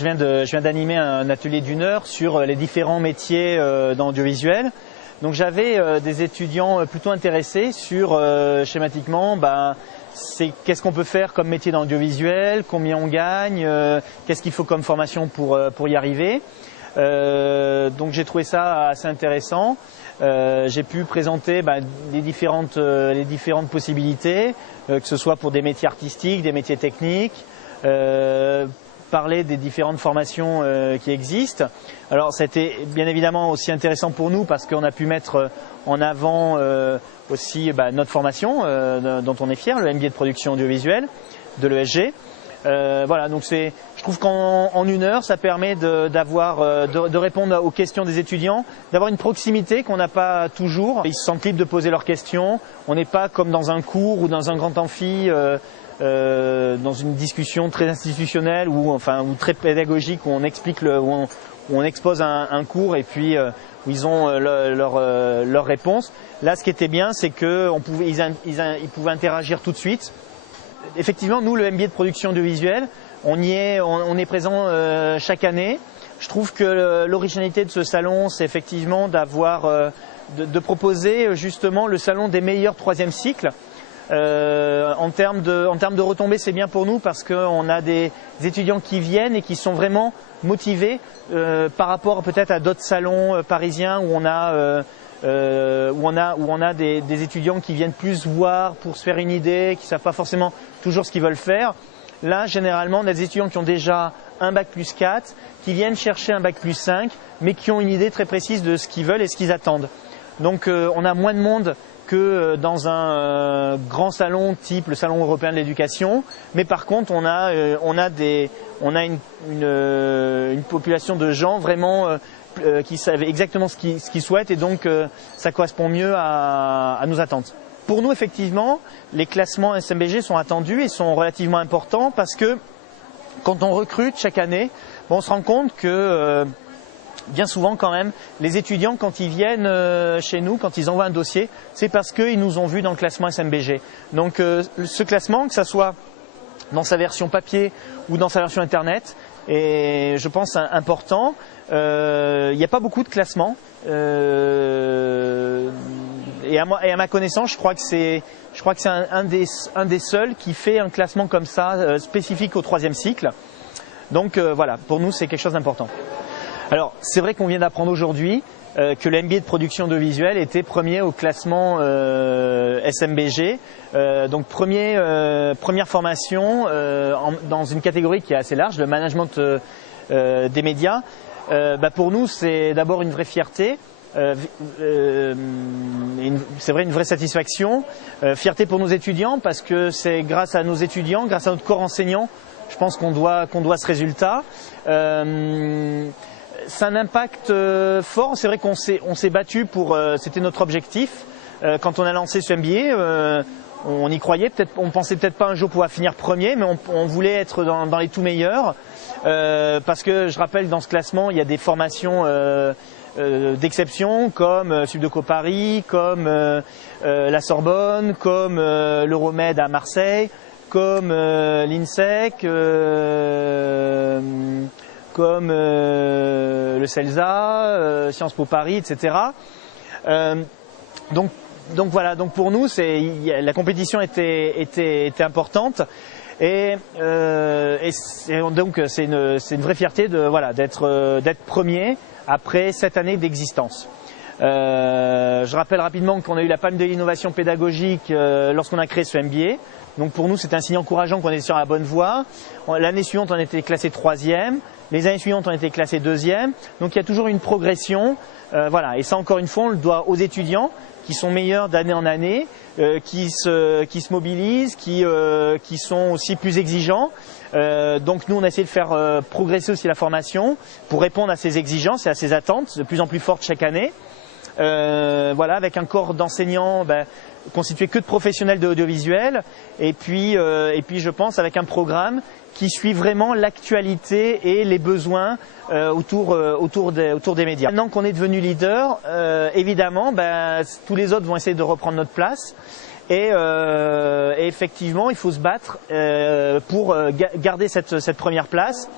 je viens d'animer un atelier d'1 heure sur les différents métiers dans l'audiovisuel. Donc j'avais des étudiants plutôt intéressés sur schématiquement qu'est-ce qu'on peut faire comme métier dans l'audiovisuel, combien on gagne, qu'est-ce qu'il faut comme formation pour y arriver. Donc j'ai trouvé ça assez intéressant. J'ai pu présenter les différentes possibilités, que ce soit pour des métiers artistiques, des métiers techniques, parler des différentes formations qui existent. Alors ça a été bien évidemment aussi intéressant pour nous parce qu'on a pu mettre en avant aussi notre formation dont on est fier, le MBA de production audiovisuelle de l'ESG. Voilà, donc je trouve qu'en 1 heure, ça permet de répondre aux questions des étudiants, d'avoir une proximité qu'on n'a pas toujours. Ils se sentent libres de poser leurs questions. On n'est pas comme dans un cours ou dans un grand amphi, dans une discussion très institutionnelle ou très pédagogique où on explique où on expose un cours et puis où ils ont leur réponse. Là, ce qui était bien, c'est qu'ils pouvaient interagir tout de suite. Effectivement, nous, le MBA de production audiovisuelle, on est présent chaque année. Je trouve que l'originalité de ce salon, c'est effectivement de proposer justement le salon des meilleurs 3e cycles. En termes de retombées, c'est bien pour nous parce qu'on a des étudiants qui viennent et qui sont vraiment motivés par rapport peut-être à d'autres salons parisiens où on a des étudiants qui viennent plus voir pour se faire une idée, qui ne savent pas forcément toujours ce qu'ils veulent faire. Là, généralement, on a des étudiants qui ont déjà un bac+4, qui viennent chercher un bac+5, mais qui ont une idée très précise de ce qu'ils veulent et ce qu'ils attendent. Donc, on a moins de monde que dans un grand salon type le Salon européen de l'éducation, mais par contre, on a une population de gens vraiment qui savent exactement ce qu'ils souhaitent et donc ça correspond mieux à nos attentes. Pour nous, effectivement, les classements SMBG sont attendus et sont relativement importants parce que quand on recrute chaque année, on se rend compte que bien souvent quand même, les étudiants quand ils viennent chez nous, quand ils envoient un dossier, c'est parce qu'ils nous ont vus dans le classement SMBG. Donc ce classement, que ça soit dans sa version papier ou dans sa version internet, est je pense important. Il n'y a pas beaucoup de classements et à ma connaissance, je crois que c'est un des seuls qui fait un classement comme ça spécifique au 3e cycle. Donc voilà, pour nous c'est quelque chose d'important. Alors c'est vrai qu'on vient d'apprendre aujourd'hui que le MBA de production audiovisuelle était premier au classement SMBG, donc première formation dans une catégorie qui est assez large, le management des médias. Pour nous, c'est d'abord une vraie fierté, c'est vrai une vraie satisfaction, fierté pour nos étudiants parce que c'est grâce à nos étudiants, grâce à notre corps enseignant, je pense qu'on doit ce résultat. C'est un impact fort, c'est vrai qu'on s'est battu pour, c'était notre objectif. Quand on a lancé ce MBA, on y croyait, on pensait peut-être pas un jour pouvoir finir premier, mais on voulait être dans les tout meilleurs. Parce que je rappelle dans ce classement il y a des formations d'exception comme Subdeco Paris, comme la Sorbonne, comme l'Euromed à Marseille, comme l'INSEC, comme le CELSA, Sciences Po Paris, etc. Donc voilà, donc pour nous la compétition était importante. Et donc c'est une vraie fierté d'être premier après 7 années d'existence. Je rappelle rapidement qu'on a eu la palme de l'innovation pédagogique lorsqu'on a créé ce MBA. Donc pour nous c'est un signe encourageant qu'on est sur la bonne voie. L'année suivante on a été classé 3e, les années suivantes on a été classé 2e. Donc il y a toujours une progression. Voilà. Et ça encore une fois on le doit aux étudiants qui sont meilleurs d'année en année, qui se mobilisent, qui sont aussi plus exigeants. Donc nous on a essayé de faire progresser aussi la formation pour répondre à ces exigences et à ces attentes de plus en plus fortes chaque année. Voilà, avec un corps d'enseignants constitué que de professionnels de l'audiovisuel et puis je pense avec un programme qui suit vraiment l'actualité et les besoins autour des médias. Maintenant qu'on est devenu leader, évidemment, tous les autres vont essayer de reprendre notre place et effectivement, il faut se battre pour garder cette première place.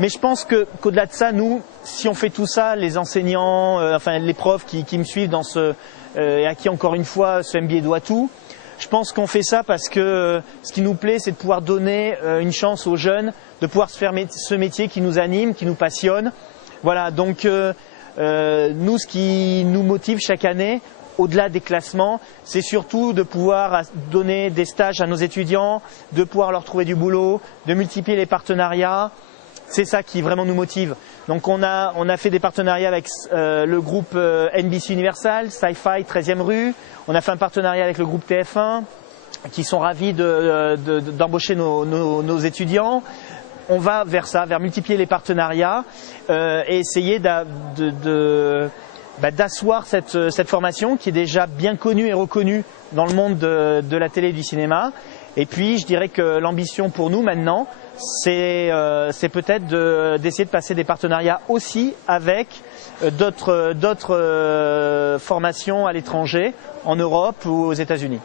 Mais je pense qu'au-delà de ça, nous, si on fait tout ça, les enseignants, enfin les profs qui me suivent dans et à qui encore une fois ce MBA doit tout, je pense qu'on fait ça parce que ce qui nous plaît, c'est de pouvoir donner une chance aux jeunes, de pouvoir se faire ce métier qui nous anime, qui nous passionne. Voilà, donc nous, ce qui nous motive chaque année, au-delà des classements, c'est surtout de pouvoir donner des stages à nos étudiants, de pouvoir leur trouver du boulot, de multiplier les partenariats. C'est ça qui vraiment nous motive. Donc on a fait des partenariats avec le groupe NBC Universal, Sci-Fi 13e rue. On a fait un partenariat avec le groupe TF1 qui sont ravis d'embaucher nos étudiants. On va vers ça, vers multiplier les partenariats et essayer d'asseoir cette formation qui est déjà bien connue et reconnue dans le monde de la télé et du cinéma. Et puis je dirais que l'ambition pour nous maintenant, c'est peut-être d'essayer de passer des partenariats aussi avec d'autres formations à l'étranger, en Europe ou aux États-Unis.